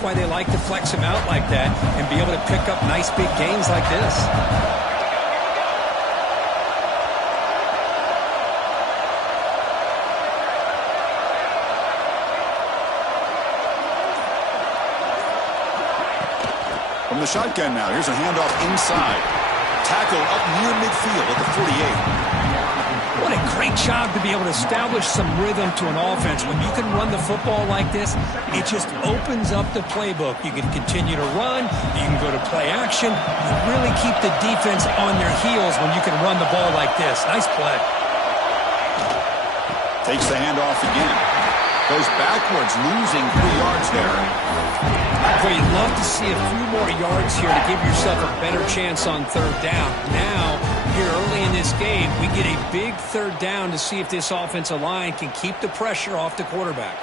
Why they like to flex him out like that and be able to pick up nice big gains like this. From the shotgun now, here's a handoff inside. Tackle up near midfield at the 48. What a great job to be able to establish some rhythm to an offense. When you can run the football like this, it just opens up the playbook. You can continue to run. You can go to play action. You really keep the defense on their heels when you can run the ball like this. Nice play. Takes the handoff again. Goes backwards, losing 3 yards there. Boy, you'd love to see a few more yards here to give yourself a better chance on third down. Now, here early in this game, we get a big third down to see if this offensive line can keep the pressure off the quarterback.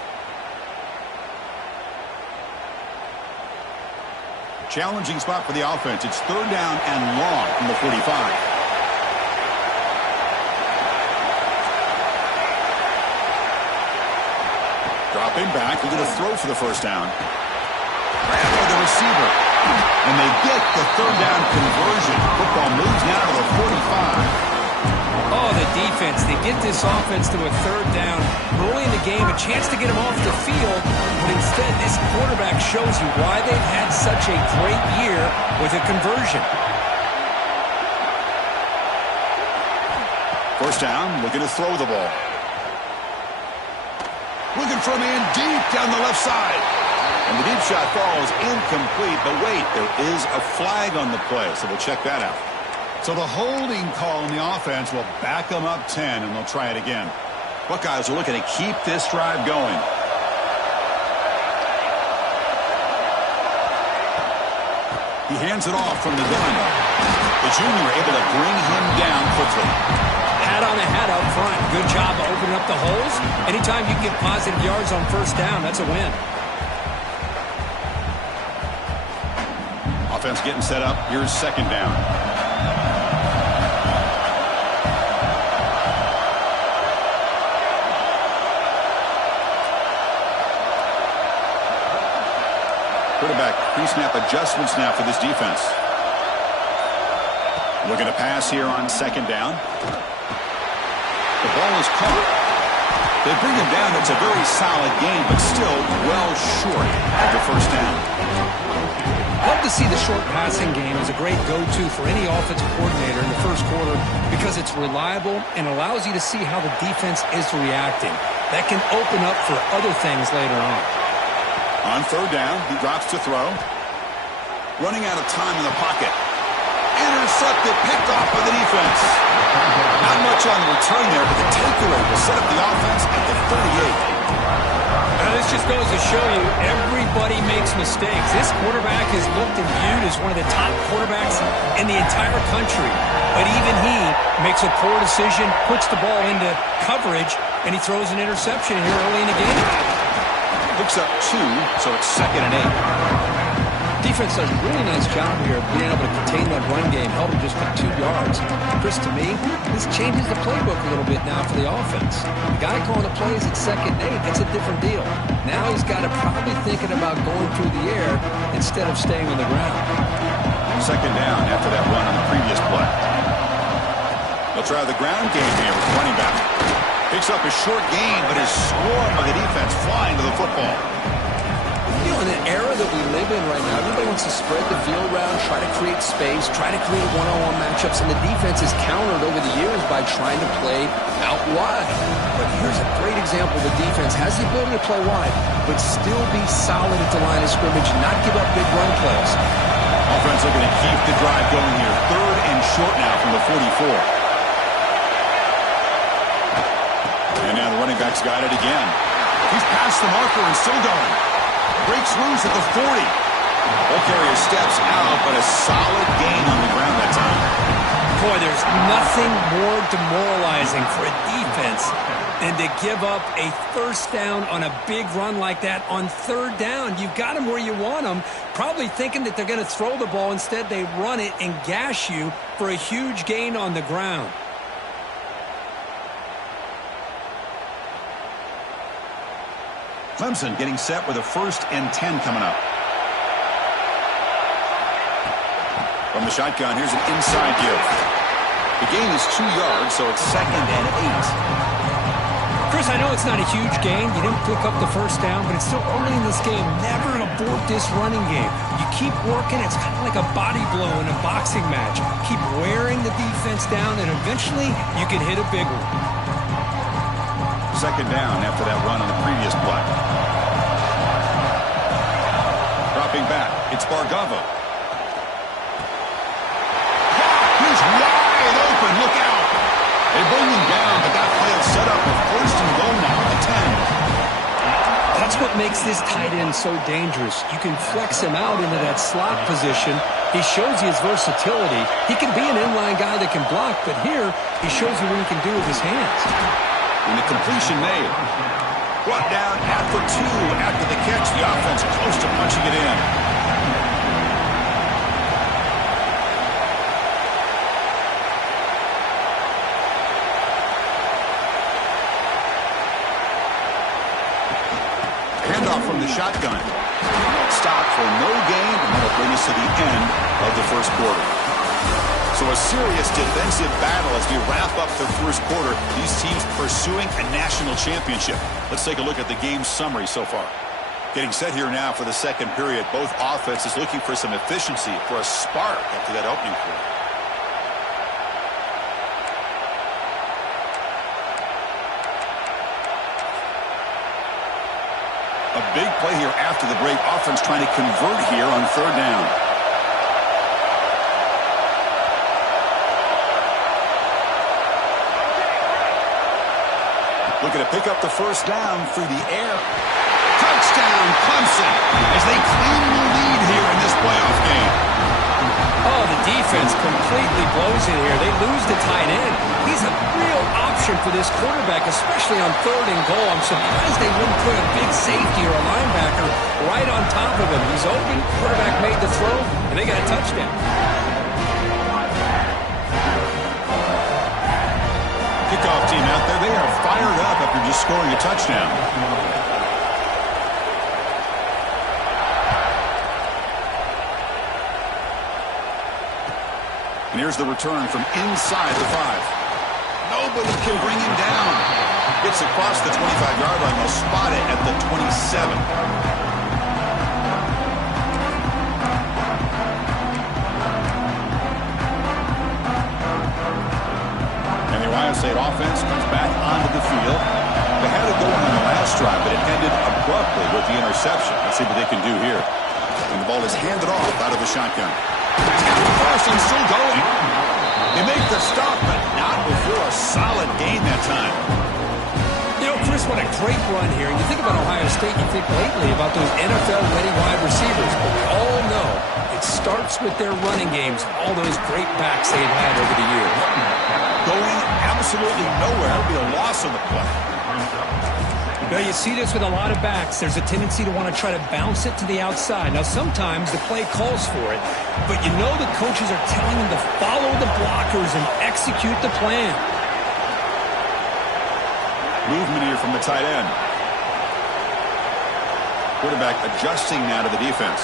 Challenging spot for the offense. It's third down and long from the 45. Dropping back, looking to throw for the first down. Grab by the receiver. And they get the third down conversion. Football moves now to the 45. Oh, the defense. They get this offense to a third down early in the game, a chance to get them off the field, but instead this quarterback shows you why they've had such a great year with a conversion. First down, looking to throw the ball. Looking for a man deep down the left side. And the deep shot falls incomplete, but wait, there is a flag on the play, so we'll check that out. So the holding call on the offense will back them up 10, and they'll try it again. Buckeyes are looking to keep this drive going. He hands it off from the gun. The junior able to bring him down quickly. Hat on the hat up front. Good job of opening up the holes. Anytime you can get positive yards on first down, that's a win. Offense getting set up. Here's second down. Quarterback pre-snap adjustments now for this defense. Looking to pass here on second down. The ball is caught. They bring him down. It's a very solid game, but still well short of the first down. Love to see the short passing game as a great go-to for any offensive coordinator in the first quarter because it's reliable and allows you to see how the defense is reacting. That can open up for other things later on. On third down, he drops to throw. Running out of time in the pocket. Intercepted, picked off by the defense. Not much on the return there, but the takeaway will set up the offense at the 38. This just goes to show you everybody makes mistakes. This quarterback is looked and viewed as one of the top quarterbacks in the entire country. But even he makes a poor decision, puts the ball into coverage, and he throws an interception here early in the game. Picks up 2, so it's 2nd and 8. Defense does a really nice job here of being able to contain that run game, held him just for 2 yards. Chris, to me, this changes the playbook a little bit now for the offense. The guy calling the plays at 2nd and 8, it's a different deal. Now he's got to probably thinking about going through the air instead of staying on the ground. Second down after that run on the previous play. They'll try the ground game here with the running back. Picks up a short gain, but is swarmed by the defense flying to the football. You know, in the era that we live in right now, everybody wants to spread the field around, try to create space, try to create one-on-one matchups, and the defense has countered over the years by trying to play out wide. But here's a great example. The defense has the ability to play wide, but still be solid at the line of scrimmage, not give up big run plays. Offense looking to keep the drive going here. 3rd and short now from the 44. And now the running back's got it again. He's past the marker and still going. Breaks loose at the 40. Ball carrier steps out, but a solid gain on the ground that time. Boy, there's nothing more demoralizing for a defense than to give up a first down on a big run like that on third down. You've got them where you want them, probably thinking that they're going to throw the ball. Instead, they run it and gash you for a huge gain on the ground. Clemson getting set with a 1st and 10 coming up. From the shotgun, here's an inside give. The gain is 2 yards, so it's 2nd and 8. Chris, I know it's not a huge gain. You didn't pick up the first down, but it's still early in this game. Never abort this running game. You keep working. It's kind of like a body blow in a boxing match. Keep wearing the defense down, and eventually you can hit a big one. 2nd down after that run on the previous play. Dropping back, it's Bargava. He's wide open, look out! They bring him down, but that play is set up with 1st and goal now at the 10. That's what makes this tight end so dangerous. You can flex him out into that slot position. He shows you his versatility. He can be an inline guy that can block, but here he shows you what he can do with his hands. And the completion made. Brought down at the 2 after the catch. The offense close to punching it in. Handoff from the shotgun. Stop for no gain, and that'll bring us to the end of the first quarter. So a serious defensive battle as we wrap up the first quarter. These teams pursuing a national championship. Let's take a look at the game summary so far. Getting set here now for the second period. Both offenses looking for some efficiency, for a spark after that opening quarter. A big play here after the break. Offense trying to convert here on 3rd down. Looking to pick up the 1st down through the air. Touchdown, Clemson, as they claim the lead here in this playoff game. Oh, the defense completely blows it here. They lose the tight end. He's a real option for this quarterback, especially on 3rd and goal. I'm surprised they wouldn't put a big safety or a linebacker right on top of him. He's open, quarterback made the throw, and they got a touchdown. Kickoff team out there, they are fired up after just scoring a touchdown. And here's the return from inside the 5. Nobody can bring him down. Gets across the 25-yard line. They'll spot it at the 27. Ohio State offense comes back onto the field. They had it going on the last drive, but it ended abruptly with the interception. Let's see what they can do here. And the ball is handed off out of the shotgun. He's got the first and still going. They make the stop, but not before a solid gain that time. You know, Chris, what a great run here. And you think about Ohio State, you think lately about those NFL-ready wide receivers. But we all know it starts with their running games, all those great backs they've had over the years. Going absolutely nowhere. It would be a loss of the play. Now, you see this with a lot of backs. There's a tendency to want to try to bounce it to the outside. Now, sometimes the play calls for it, but you know the coaches are telling them to follow the blockers and execute the plan. Movement here from the tight end. Quarterback adjusting now to the defense.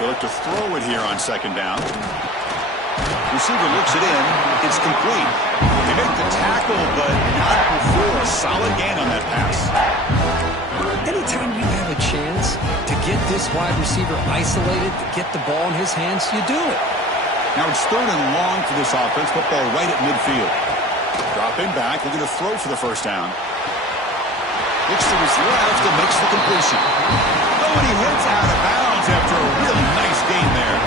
They look to throw it here on 2nd down. Receiver looks it in. It's complete. They make the tackle, but not before a solid gain on that pass. Anytime you have a chance to get this wide receiver isolated, to get the ball in his hands, you do it. Now it's 3rd and long for this offense. Football right at midfield. Dropping back, looking to throw for the 1st down. Looks to his left and makes the completion. Oh, and he hits out of bounds after a really nice gain there.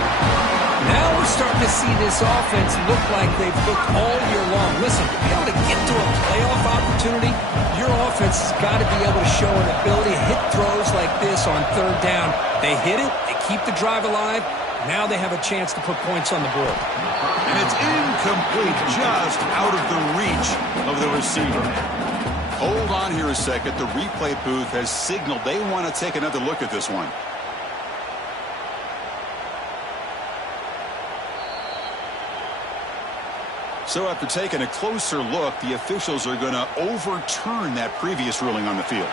Now we're starting to see this offense look like they've looked all year long. Listen, to be able to get to a playoff opportunity, your offense has got to be able to show an ability to hit throws like this on 3rd down. They hit it, they keep the drive alive. Now they have a chance to put points on the board. And it's incomplete, just out of the reach of the receiver. Hold on here a second. The replay booth has signaled they want to take another look at this one. So after taking a closer look, the officials are going to overturn that previous ruling on the field.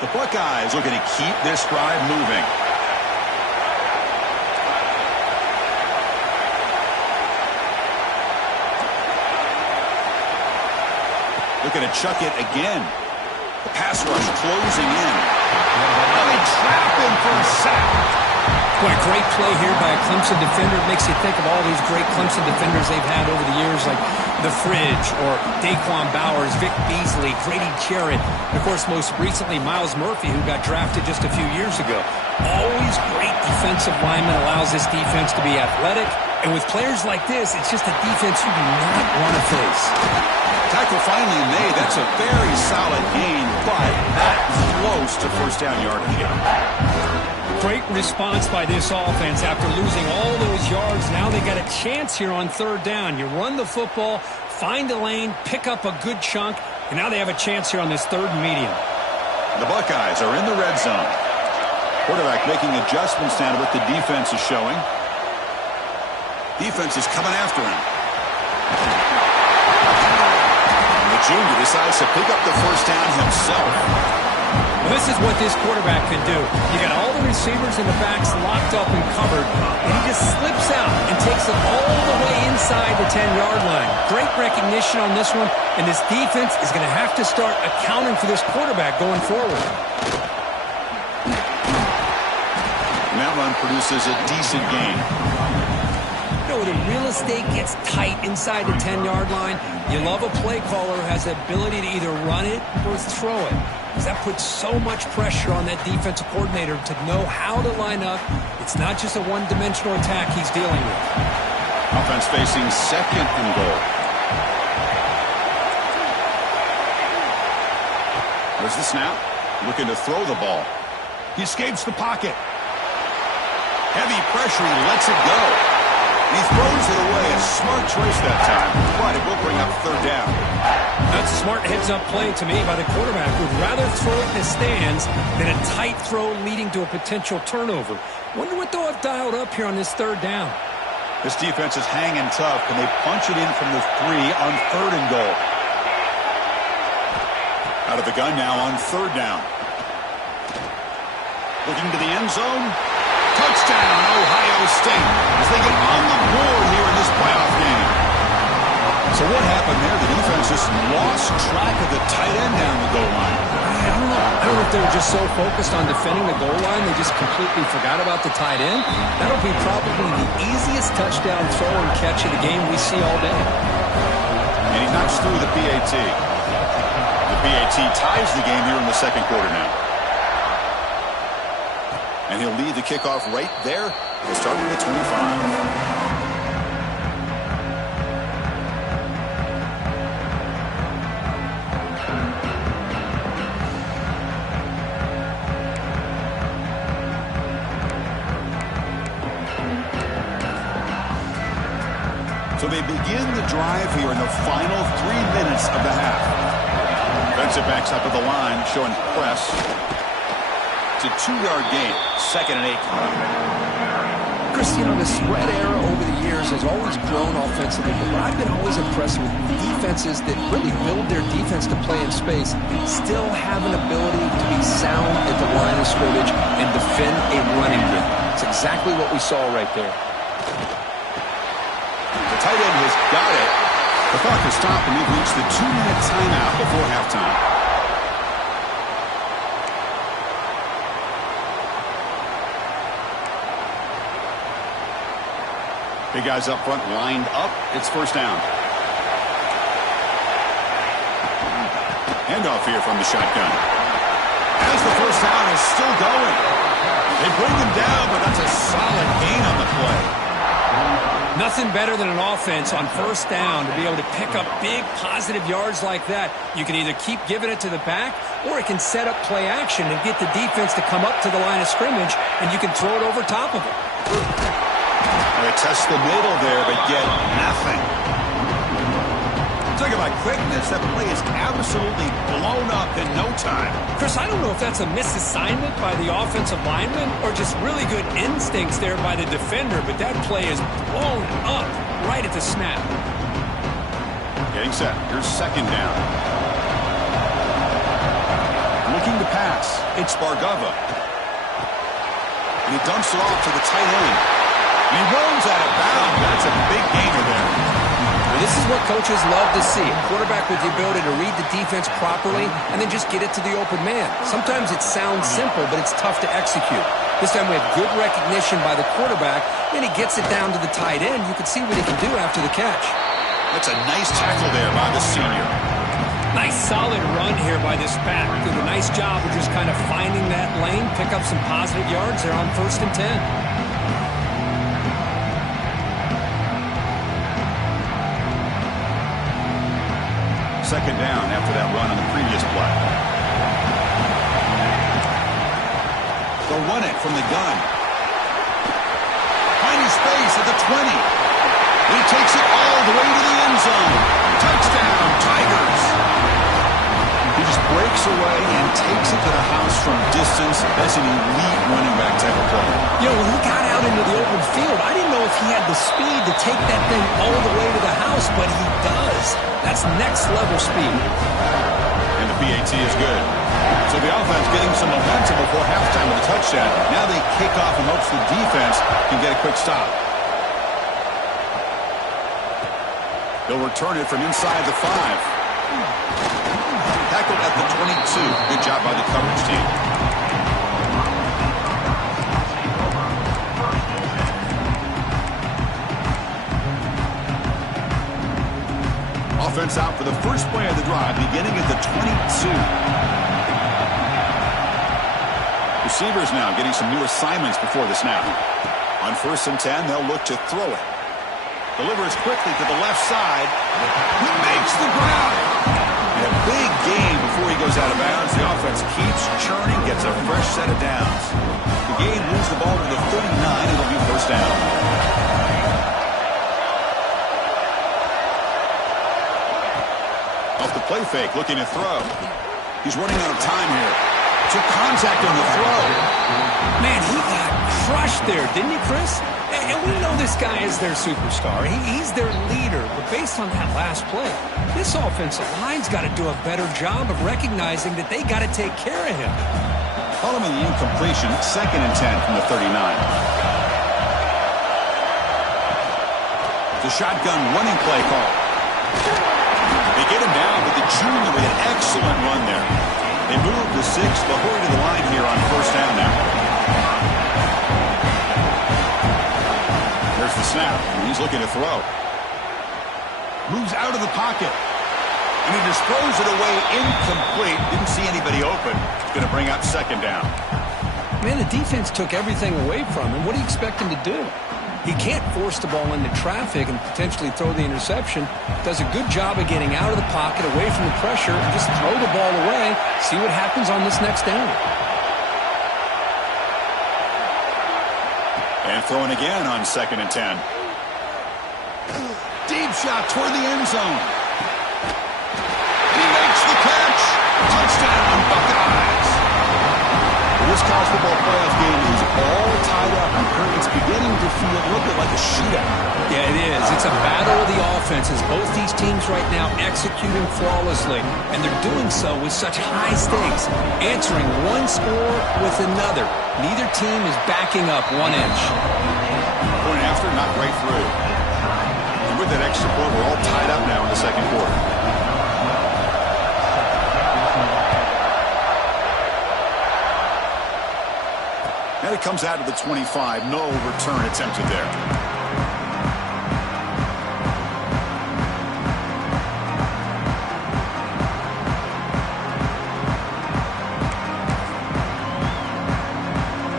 The Buckeyes looking to keep this drive moving. Looking to chuck it again. The pass rush closing in. Oh, they trap him for a sack. Boy, great play here by a Clemson defender. It makes you think of all these great Clemson defenders they've had over the years, like The Fridge or Daquan Bowers, Vic Beasley, Grady Jarrett, and, of course, most recently, Myles Murphy, who got drafted just a few years ago. Always great defensive lineman, allows this defense to be athletic. And with players like this, it's just a defense you do not want to face. Tackle finally made. That's a very solid gain, but not close to first down yardage yet. Great response by this offense after losing all those yards. Now they got a chance here on third down. You run the football, find a lane, pick up a good chunk, and now they have a chance here on this third and medium. The Buckeyes are in the red zone. Quarterback making adjustments now to what the defense is showing. Defense is coming after him. And the junior decides to pick up the first down himself. Well, this is what this quarterback can do. You got all the receivers in the backs locked up and covered, and he just slips out and takes it all the way inside the 10-yard line. Great recognition on this one, and this defense is going to have to start accounting for this quarterback going forward. And that run produces a decent gain. You know, the real estate gets tight inside the 10-yard line. You love a play caller who has the ability to either run it or throw it. Because that puts so much pressure on that defensive coordinator to know how to line up. It's not just a one-dimensional attack he's dealing with. Offense facing second and goal. There's the snap. Looking to throw the ball. He escapes the pocket. Heavy pressure. He lets it go. He throws it away. A smart choice that time. But it will bring up third down. That's a smart heads-up play to me by the quarterback. Would rather throw it in the stands than a tight throw leading to a potential turnover. Wonder what they'll have dialed up here on this third down. This defense is hanging tough. Can they punch it in from the 3 on third and goal? Out of the gun now on third down. Looking to the end zone. Touchdown, Ohio State, as they get on the board here in this playoff game. So what happened there? The defense just lost track of the tight end down the goal line. I don't know if they were just so focused on defending the goal line, they just completely forgot about the tight end. That'll be probably the easiest touchdown throw and catch of the game we see all day. And he knocks through the PAT. The PAT ties the game here in the second quarter now. And he'll lead the kickoff right there. He'll start at the 25. So they begin the drive here in the final 3 minutes of the half. Defensive backs up at the line, showing press. It's a 2-yard gain, 2nd and 8. Chris, you know, the spread era over the years has always grown offensively, but I've been always impressed with defenses that really build their defense to play in space, still have an ability to be sound at the line of scrimmage and defend a running game. It's exactly what we saw right there. The tight end has got it. The clock has stopped, and we've reached the 2-minute timeout before halftime. Big guys up front lined up. It's first down. Handoff here from the shotgun. As the first down is still going. They bring him down, but that's a solid gain on the play. Nothing better than an offense on first down to be able to pick up big positive yards like that. You can either keep giving it to the back, or it can set up play action and get the defense to come up to the line of scrimmage, and you can throw it over top of it. They test the middle there, but get nothing. Talk about quickness. That play is absolutely blown up in no time. Chris, I don't know if that's a misassignment by the offensive lineman or just really good instincts there by the defender, but that play is blown up right at the snap. Getting set. Here's second down. Looking to pass. It's Bargava. And he dumps it off to the tight end. And he runs out of bounds. That's a big gainer there. Well, this is what coaches love to see. A quarterback with the ability to read the defense properly and then just get it to the open man. Sometimes it sounds simple, but it's tough to execute. This time we have good recognition by the quarterback, then he gets it down to the tight end. You can see what he can do after the catch. That's a nice tackle there by the senior. Nice solid run here by this back. Did a nice job of just kind of finding that lane, pick up some positive yards there on 1st and 10. Second down after that run on the previous play. They'll run it from the gun. Finding space at the 20. He takes it all the way to the end zone. Touchdown, Tigers. He just breaks away and takes it to the house from distance. That's an elite running back type of play. You know, when he got out into the open field, I didn't know if he had the speed to take that thing all the way to the house, but he does. That's next level speed. And the PAT is good. So the offense getting some momentum before halftime with a touchdown. Now they kick off and hopes the defense can get a quick stop. They'll return it from inside the 5. Tackled at the 22. Good job by the coverage team. Offense out for the first play of the drive, beginning at the 22. Receivers now getting some new assignments before the snap. On 1st and 10, they'll look to throw it. Delivers quickly to the left side. He makes the ground. And a big gain before he goes out of bounds. The offense keeps churning, gets a fresh set of downs. The gain moves the ball to the 39. It'll be 1st down. Off the play fake, looking to throw. He's running out of time here. Took contact on the throw. Man, he got crushed there, didn't he, Chris? And we know this guy is their superstar. He's their leader. But based on that last play, this offensive line's got to do a better job of recognizing that they got to take care of him. Following the incompletion, 2nd and 10 from the 39. The shotgun running play call. They get him down with the junior with an excellent run there. They move the 6, but hurry to the line here on 1st down now. There's the snap. He's looking to throw. Moves out of the pocket. And he just throws it away incomplete. Didn't see anybody open. It's going to bring up 2nd down. Man, the defense took everything away from him. What do you expect him to do? He can't force the ball into traffic and potentially throw the interception. Does a good job of getting out of the pocket, away from the pressure, and just throw the ball away. See what happens on this next down. And throwing again on 2nd and 10. Deep shot toward the end zone. And he makes the catch. Touchdown, Buckeyes. This college football playoff game is all tied up. It's beginning to feel a little bit like a shootout. Yeah, it is. It's a battle of the offenses. Both these teams right now executing flawlessly, and they're doing so with such high stakes, answering one score with another. Neither team is backing up 1 inch. Point after, not right through. And with that extra point, we're all tied up now in the 2nd quarter. And it comes out to the 25. No return attempted there.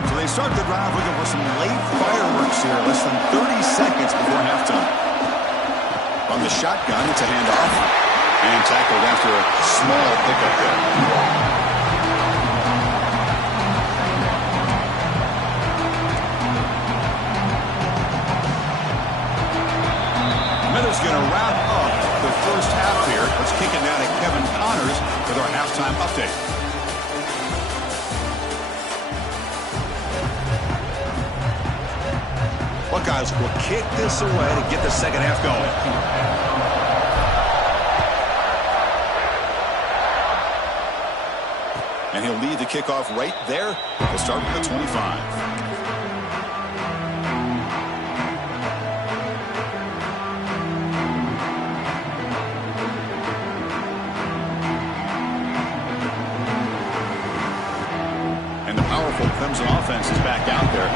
So they start the drive looking for some late fireworks here. Less than 30 seconds before halftime. On the shotgun, it's a handoff. And tackled after a small pickup there. Miller's going to wrap up the first half here. Let's kick it down to Kevin Connors with our halftime update. Buckeyes will kick this away to get the second half going. And he'll lead the kickoff right there. He'll start with the 25. offense is back out there,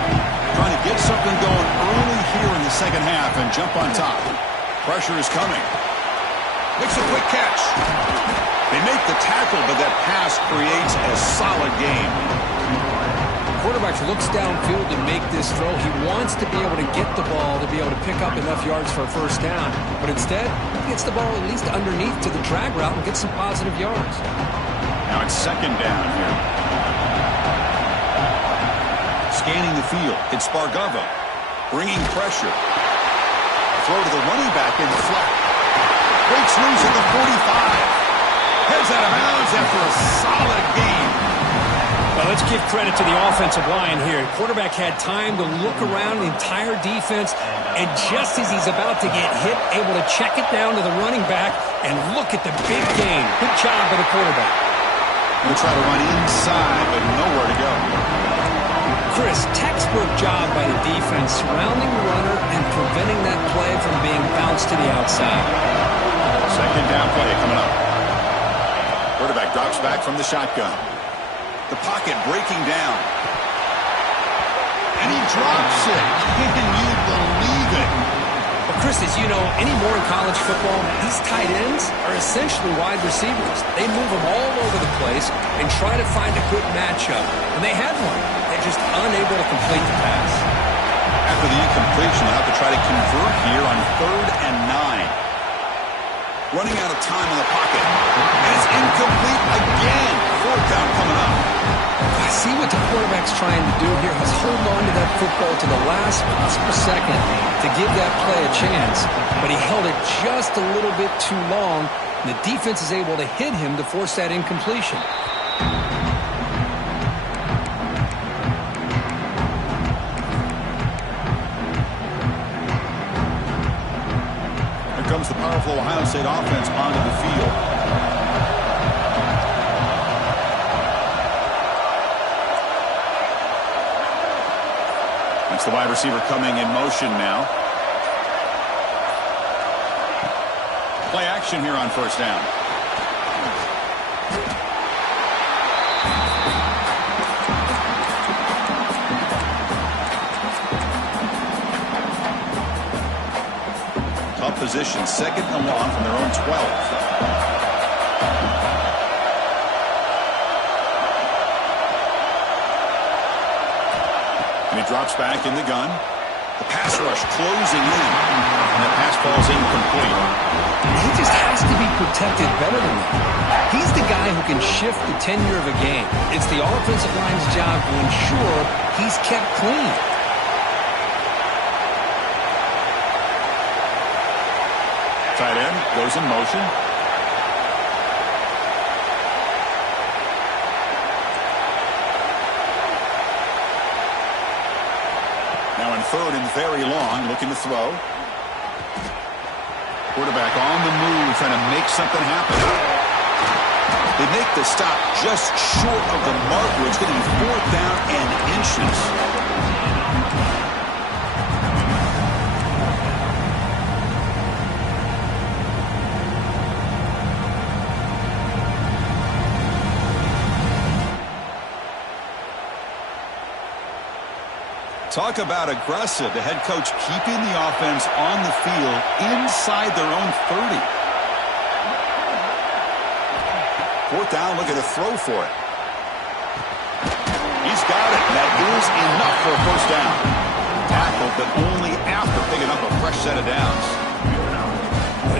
trying to get something going early here in the second half and jump on top. Pressure is coming. Makes a quick catch. They make the tackle, but that pass creates a solid gain. Quarterback looks downfield to make this throw. He wants to be able to get the ball to be able to pick up enough yards for a first down. But instead, he gets the ball at least underneath to the drag route and gets some positive yards. Now it's second down here. Scanning the field, it's Spargavo. Bringing pressure. Throw to the running back in the flat. Breaks loose at the 45. Heads out of bounds after a solid gain. Well, let's give credit to the offensive line here. Quarterback had time to look around the entire defense, and just as he's about to get hit, able to check it down to the running back, and look at the big gain. Good job by the quarterback. He'll try to run inside, but nowhere to go. Chris, textbook job by the defense, surrounding the runner and preventing that play from being bounced to the outside. Second down play coming up. Quarterback drops back from the shotgun. The pocket breaking down. And he drops it. Can you believe it? Well, Chris, as you know, anymore in college football, these tight ends are essentially wide receivers. They move them all over the place and try to find a good matchup. And they had one. They're just unable to complete the pass. After the incompletion, they'll have to try to convert here on 3rd and 9. Running out of time in the pocket. And it's incomplete again. 4th down coming up. I see what the quarterback's trying to do here. He's holding on to that football to the last possible second to give that play a chance. But he held it just a little bit too long. And the defense is able to hit him to force that incompletion. Here comes the powerful Ohio State offense onto the field. That's the wide receiver coming in motion now. Play action here on 1st down. Tough position, 2nd and long from their own 12. And he drops back in the gun. The pass rush closing in. And the pass falls incomplete. He just has to be protected better than that. He's the guy who can shift the tenure of a game. It's the offensive line's job to ensure he's kept clean. Tight end goes in motion. Now in 3rd and very long, looking to throw. Quarterback on the move, trying to make something happen. They make the stop just short of the marker. It's going to be 4th down and inches. Talk about aggressive. The head coach keeping the offense on the field inside their own 30. 4th down, looking to throw for it. He's got it. That is enough for a 1st down. Tackled, but only after picking up a fresh set of downs.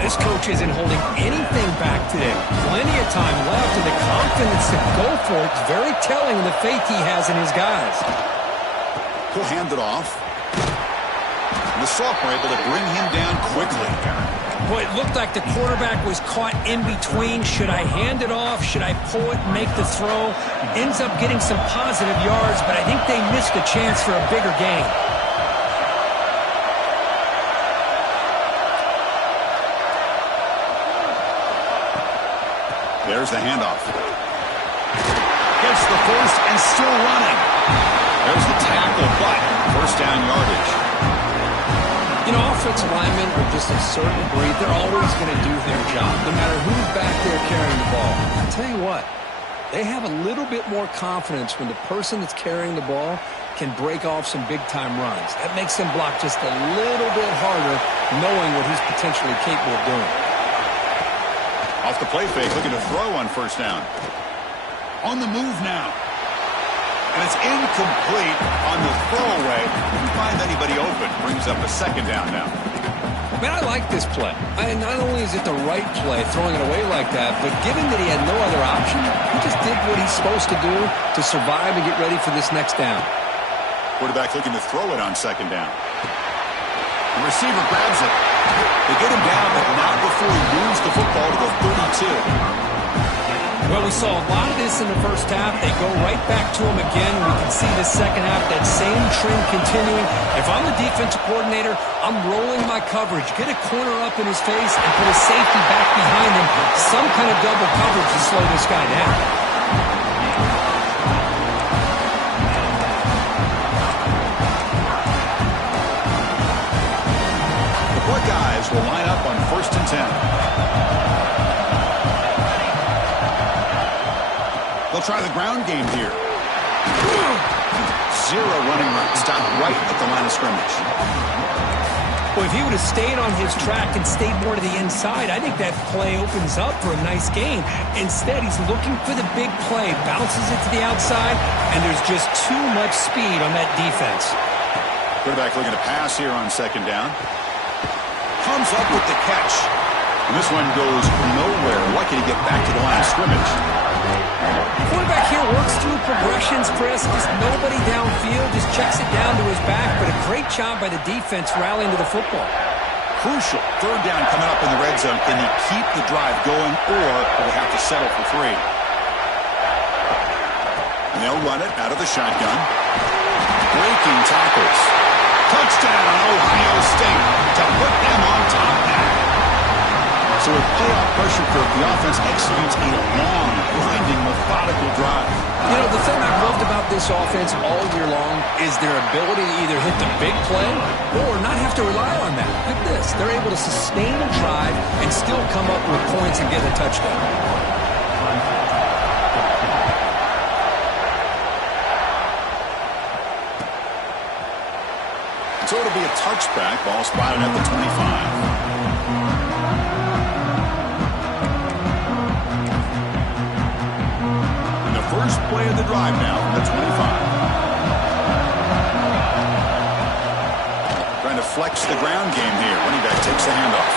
This coach isn't holding anything back today. Plenty of time left, and the confidence to go for it is very telling of the faith he has in his guys. He'll hand it off. And the sophomore able to bring him down quickly. Boy, it looked like the quarterback was caught in between. Should I hand it off? Should I pull it and make the throw? Ends up getting some positive yards, but I think they missed a chance for a bigger gain. There's the handoff. Gets the first and still running. There's the tackle, but 1st down yardage. You know, offensive linemen are just a certain breed. They're always going to do their job, no matter who's back there carrying the ball. I'll tell you what, they have a little bit more confidence when the person that's carrying the ball can break off some big-time runs. That makes him block just a little bit harder, knowing what he's potentially capable of doing. Off the play fake, looking to throw on first down. On the move now. And it's incomplete on the throwaway. Didn't find anybody open. Brings up a second down now. Man, I like this play. Not only is it the right play, throwing it away like that, but given that he had no other option, he just did what he's supposed to do to survive and get ready for this next down. Quarterback looking to throw it on second down. The receiver grabs it. They get him down, but not before he moves the football to the 32. Well, we saw a lot of this in the first half. They go right back to him again. We can see the second half, that same trend continuing. If I'm the defensive coordinator, I'm rolling my coverage. Get a corner up in his face and put a safety back behind him. Some kind of double coverage to slow this guy down. The Buckeyes will line up on 1st and 10. They'll try the ground game here. Zero running run. Stopped right at the line of scrimmage. Well, if he would have stayed on his track and stayed more to the inside, I think that play opens up for a nice gain. Instead, he's looking for the big play. Bounces it to the outside, and there's just too much speed on that defense. Quarterback looking to pass here on second down. Comes up with the catch. And this one goes nowhere. Lucky to get back to the line of scrimmage. The quarterback here works through progressions, Chris. Just nobody downfield, just checks it down to his back. But a great job by the defense rallying to the football. Crucial. Third down coming up in the red zone. Can he keep the drive going, or will they have to settle for 3? And they'll run it out of the shotgun. Breaking tackles. Touchdown, Ohio State, to put them on top now. So with playoff pressure curve, the offense executes a long, grinding, methodical drive. You know, the thing I've loved about this offense all year long is their ability to either hit the big play or not have to rely on that. Look at this. They're able to sustain a drive and still come up with points and get a touchdown. So it'll be a touchback. Ball spotted at the 25. First play of the drive now from the 25. Trying to flex the ground game here. Running back takes the handoff.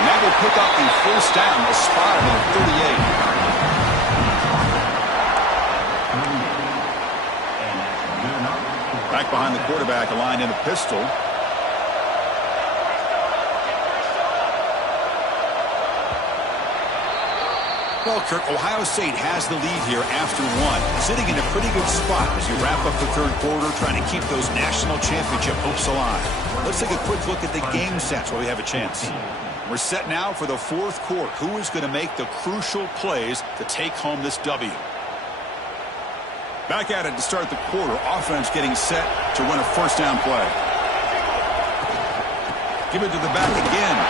And that will pick up the first down. The spot at the 38. Back behind the quarterback, aligned in a pistol. Well, Kirk, Ohio State has the lead here after 1. Sitting in a pretty good spot as you wrap up the third quarter, trying to keep those national championship hopes alive. Let's take a quick look at the game stats while we have a chance. We're set now for the fourth quarter. Who is going to make the crucial plays to take home this W? Back at it to start the quarter. Offense getting set to run a first down play. Give it to the back again.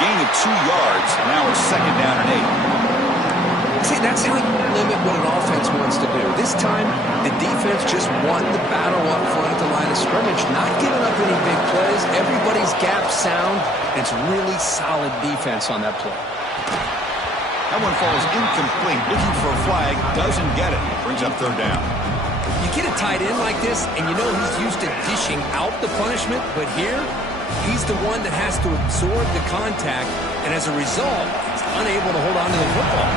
Gain of 2 yards. Now it's second down and 8. See, that's how you limit what an offense wants to do. This time, the defense just won the battle up front at the line of scrimmage, not giving up any big plays. Everybody's gap sound. It's really solid defense on that play. That one falls incomplete. Looking for a flag. Doesn't get it. Brings up third down. You get a tight end like this, and you know he's used to dishing out the punishment, but here, he's the one that has to absorb the contact, and as a result, he's unable to hold on to the football.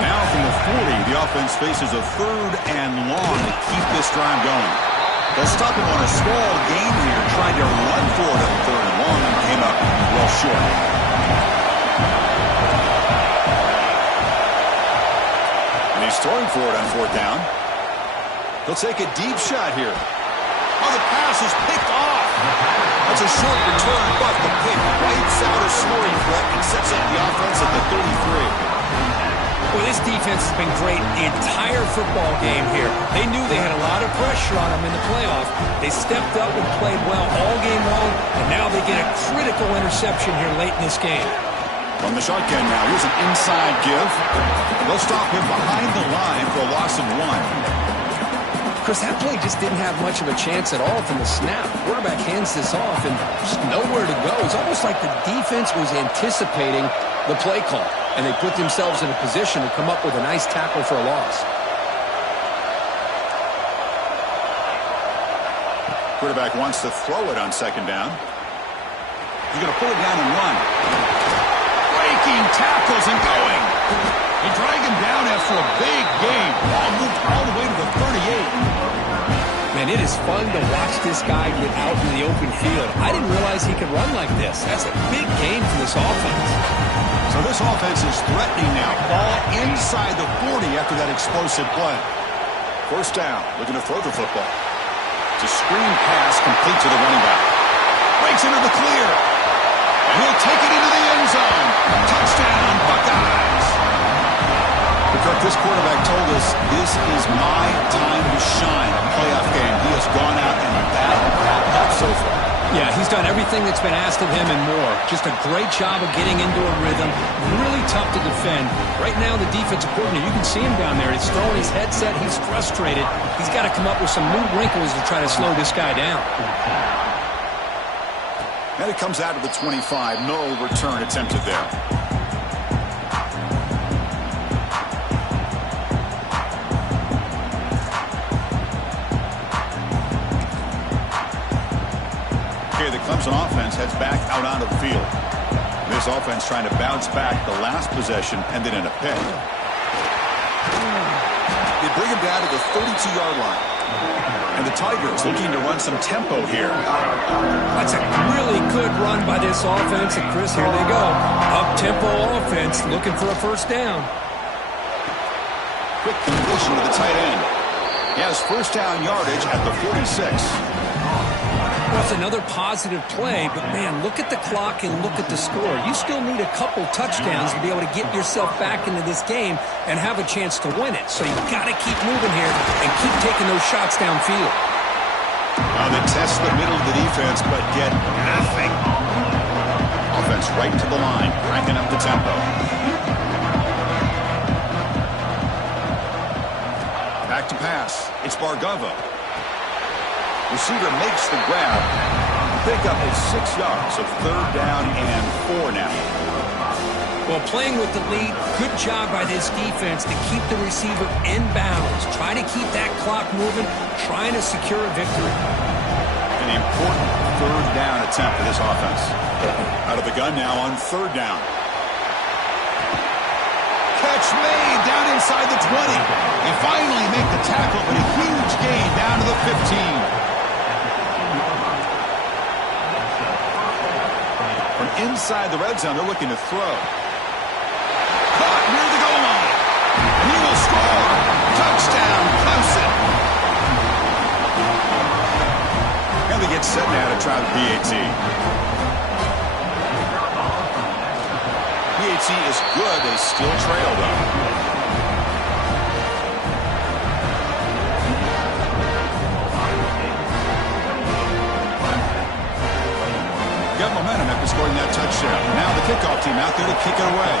Now from the 40, the offense faces a third and long to keep this drive going. They'll stop him on a small gain here, trying to run for it on third and long, and came up well short. And he's throwing for it on fourth down. He'll take a deep shot here. Oh, the pass is picked off. That's a short return, but the pick wipes out a scoring threat and sets up the offense at the 33. Well, this defense has been great the entire football game here. They knew they had a lot of pressure on them in the playoff. They stepped up and played well all game long, and now they get a critical interception here late in this game. From the shotgun now, here's an inside give. They'll stop him behind the line for a loss of 1. Chris, that play just didn't have much of a chance at all from the snap. Quarterback hands this off and just nowhere to go. It's almost like the defense was anticipating the play call, and they put themselves in a position to come up with a nice tackle for a loss. Quarterback wants to throw it on second down. He's going to pull it down and run. Breaking tackles and going. They drag him down after a big game. Ball moved all the way to the 38. Man, it is fun to watch this guy get out in the open field. I didn't realize he could run like this. That's a big gain for this offense. So this offense is threatening now. Ball inside the 40 after that explosive play. First down, looking to throw the football. It's a screen pass complete to the running back. Breaks into the clear. And he'll take it into the end zone. Touchdown, Buckeyes. Because this quarterback told us this is my time to shine. A playoff game. He has gone out and battled so far. Yeah, he's done everything that's been asked of him and more. Just a great job of getting into a rhythm. Really tough to defend. Right now, the defensive coordinator, you can see him down there. He's throwing his headset. He's frustrated. He's got to come up with some new wrinkles to try to slow this guy down. And it comes out of the 25. No return attempted there. Okay, the Clemson offense heads back out onto the field. This offense trying to bounce back the last possession, ended in a pick. They bring him down to the 32-yard line. And the Tigers looking to run some tempo here. That's a really good run by this offense. And Chris, here they go. Up-tempo offense looking for a first down. Quick completion to the tight end. He has first down yardage at the 46. Well, it's another positive play, but man, look at the clock and look at the score. You still need a couple touchdowns to be able to get yourself back into this game and have a chance to win it. So you've got to keep moving here and keep taking those shots downfield. Now they test the middle of the defense, but get nothing. Offense right to the line, cranking up the tempo. Back to pass. It's Bargava. Receiver makes the grab. Pick up is 6 yards, so third down and 4 now. Well, playing with the lead, good job by this defense to keep the receiver in bounds. Try to keep that clock moving, trying to secure a victory. An important third down attempt for this offense. Out of the gun now on third down. Catch made down inside the 20. They finally make the tackle, but a huge gain down to the 15. Inside the red zone, they're looking to throw. Caught near the goal line. And he will score. Touchdown, Clemson. And they get set now to try the PAT. PAT is good. They still trail, though. Got momentum after scoring that touchdown. Now the kickoff team out there to kick it away.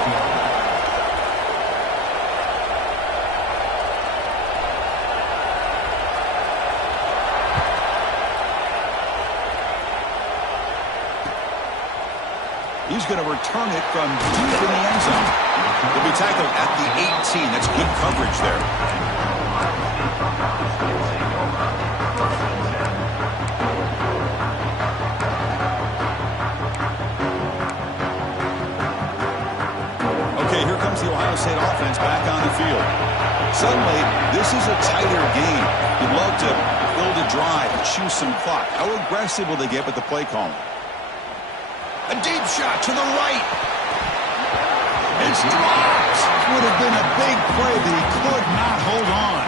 He's going to return it from deep in the end zone. He'll be tackled at the 18. That's good coverage there. Here comes the Ohio State offense back on the field. Suddenly, this is a tighter game. You'd love to build a drive and choose some clock. How aggressive will they get with the play calling? A deep shot to the right. It's dropped. Would have been a big play, but he could not hold on.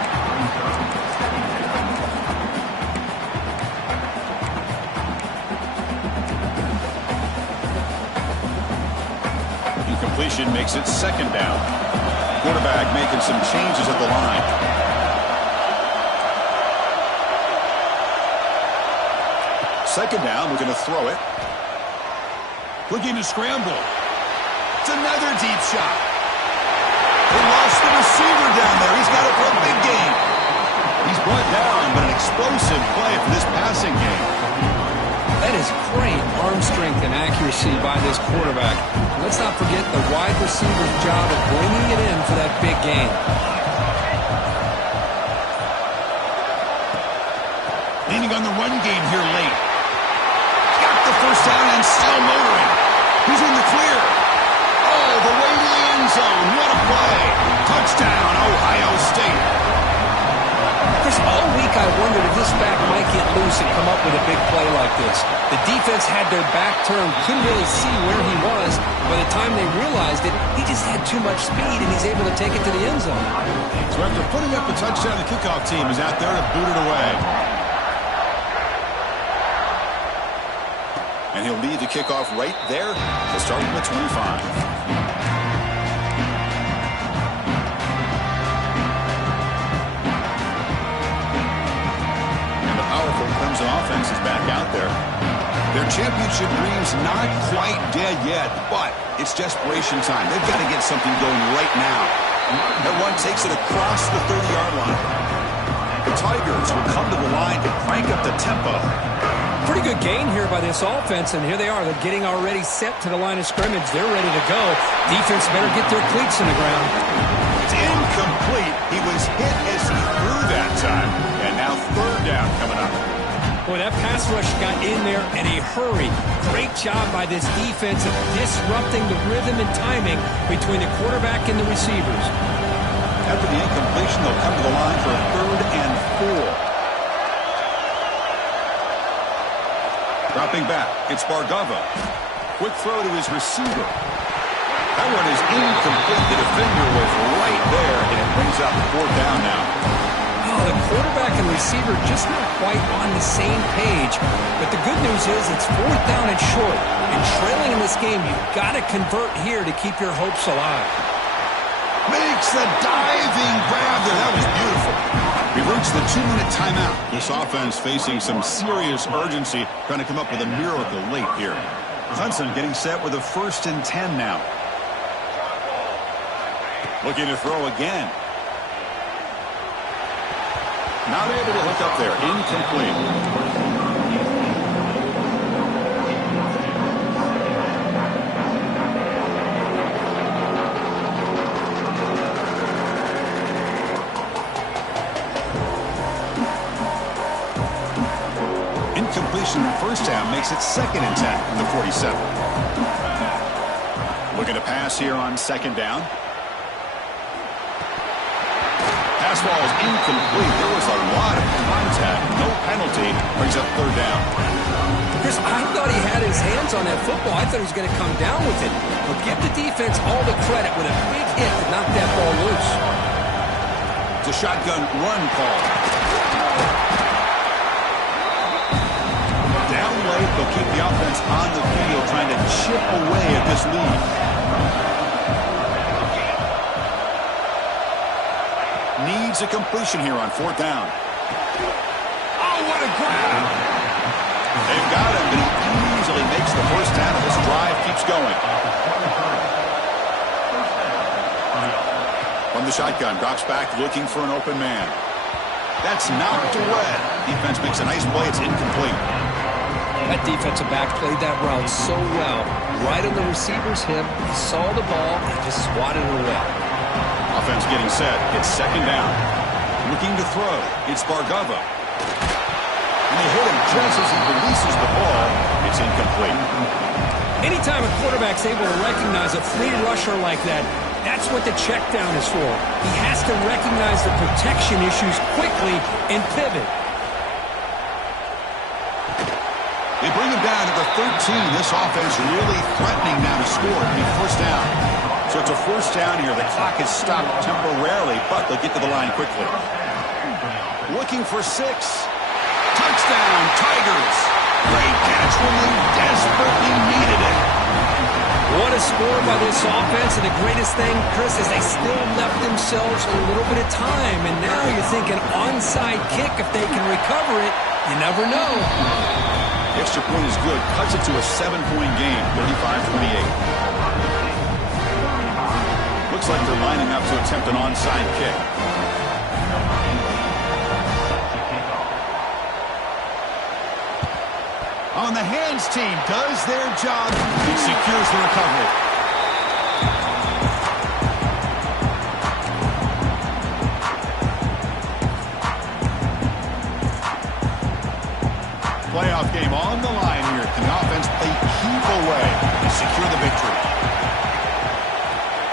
Completion makes it second down. Quarterback making some changes at the line. Second down, we're going to throw it. Looking to scramble. It's another deep shot. They lost the receiver down there. He's got it for a big game. He's brought down, but an explosive play for this passing game. That is great arm strength and accuracy by this quarterback. Let's not forget the wide receiver's job of bringing it in for that big gain. Leaning on the run game here late. Got the first down and still motoring. He's in the clear. Oh, the way to the end zone. What a play. Touchdown, Ohio State. Chris, all week I wondered if this back might get loose and come up with a big play like this. The defense had their back turned, couldn't really see where he was. By the time they realized it, he just had too much speed, and he's able to take it to the end zone. So after putting up the touchdown, the kickoff team is out there to boot it away. And he'll lead the kickoff right there. He'll start from the 25. Clemson offense is back out there. Their championship dreams not quite dead yet, but it's desperation time. They've got to get something going right now. That run takes it across the 30-yard line. The Tigers will come to the line to crank up the tempo. Pretty good gain here by this offense, and here they are. They're getting already set to the line of scrimmage. They're ready to go. Defense better get their cleats in the ground. It's incomplete. He was hit as he threw that time, and now third down coming up. Boy, that pass rush got in there in a hurry. Great job by this defense of disrupting the rhythm and timing between the quarterback and the receivers. After the incompletion, they'll come to the line for a 3rd and 4. Dropping back, it's Bargava. Quick throw to his receiver. That one is incomplete. The defender was right there, and it brings up 4th down now. Oh, the quarterback and receiver just not quite on the same page. But the good news is it's 4th down and short. And trailing in this game, you've got to convert here to keep your hopes alive. Makes the diving grab there. That was beautiful. We reached the 2-minute timeout. This offense facing some serious urgency, trying to come up with a miracle late here. Clemson getting set with a 1st and 10 now. Looking to throw again. Not able to hook up there. Incomplete. Incompletion first down makes it 2nd and 10 from the 47. Looking to pass here on 2nd down. Pass ball is incomplete. There was a lot of contact. No penalty. Brings up 3rd down. Chris, I thought he had his hands on that football. I thought he was going to come down with it. But give the defense all the credit with a big hit to knock that ball loose. It's a shotgun run call. Down late, they'll keep the offense on the field trying to chip away at this lead. Needs a completion here on 4th down. Oh, what a grab! They've got him, but he easily makes the first down, and this drive keeps going. From the shotgun, drops back, looking for an open man. That's knocked away. Defense makes a nice play. It's incomplete. That defensive back played that route so well. Right on the receiver's hip. He saw the ball and just swatted it away. Offense getting set. It's 2nd down. Looking to throw. It's Bargava. And they hit him just as he releases the ball. It's incomplete. Anytime a quarterback's able to recognize a free rusher like that, that's what the check down is for. He has to recognize the protection issues quickly and pivot. They bring him down to the 13. This offense really threatening now to score. It'll be 1st down. So it's a 1st down here. The clock is stopped temporarily, but they'll get to the line quickly. Looking for 6. Touchdown, Tigers. Great catch when they desperately needed it. What a score by this offense, and the greatest thing, Chris, is they still left themselves a little bit of time, and now you're thinking onside kick. If they can recover it, you never know. Extra point is good. Cuts it to a 7-point game, 35-28. Looks like they're lining up to attempt an onside kick. On the hands team does their job and secures the recovery. Playoff game on the line here. Can the offense play keep away and secure the victory?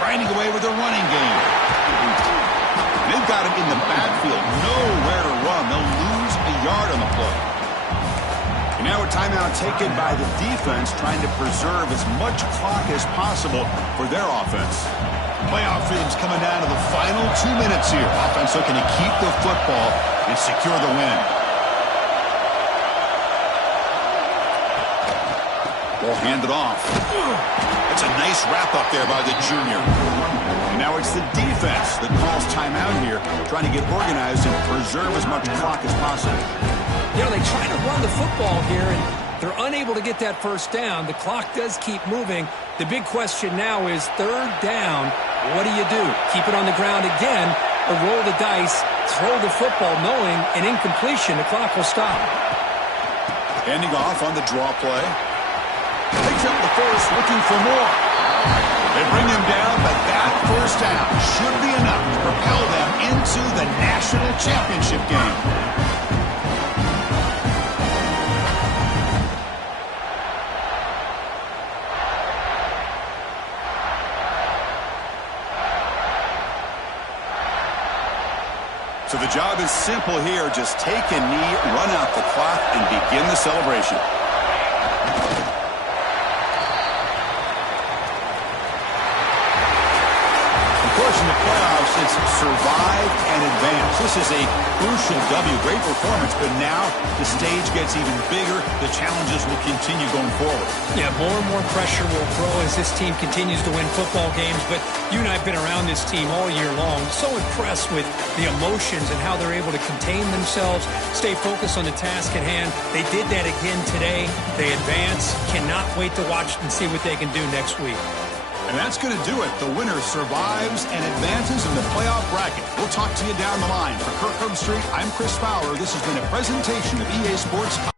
Grinding away with the running game. They've got him in the backfield. Nowhere to run. They'll lose a yard on the play. And now a timeout taken by the defense, trying to preserve as much clock as possible for their offense. Playoff rhythm's coming down to the final 2 minutes here. Offense looking to keep the football and secure the win. Ball handed off. It's a nice wrap up there by the junior. And now it's the defense that calls timeout here, trying to get organized and preserve as much clock as possible. You know, they try to run the football here, and they're unable to get that first down. The clock does keep moving. The big question now is third down. What do you do? Keep it on the ground again, or roll the dice, throw the football, knowing an incompletion, the clock will stop. Handing off on the draw play. Picks up the first, looking for more. They bring him down, but that first down should be enough to propel them into the national championship game. So the job is simple here. Just take a knee, run out the clock, and begin the celebration. In the playoffs, it's survive and advance. This is a crucial W. Great performance, but now the stage gets even bigger. The challenges will continue going forward. Yeah, more and more pressure will grow as this team continues to win football games. But you and I have been around this team all year long. So impressed with the emotions and how they're able to contain themselves, stay focused on the task at hand. They did that again today. They advance. Cannot wait to watch and see what they can do next week. And that's going to do it. The winner survives and advances in the playoff bracket. We'll talk to you down the line. For Kirk Herbstreit, I'm Chris Fowler. This has been a presentation of EA Sports.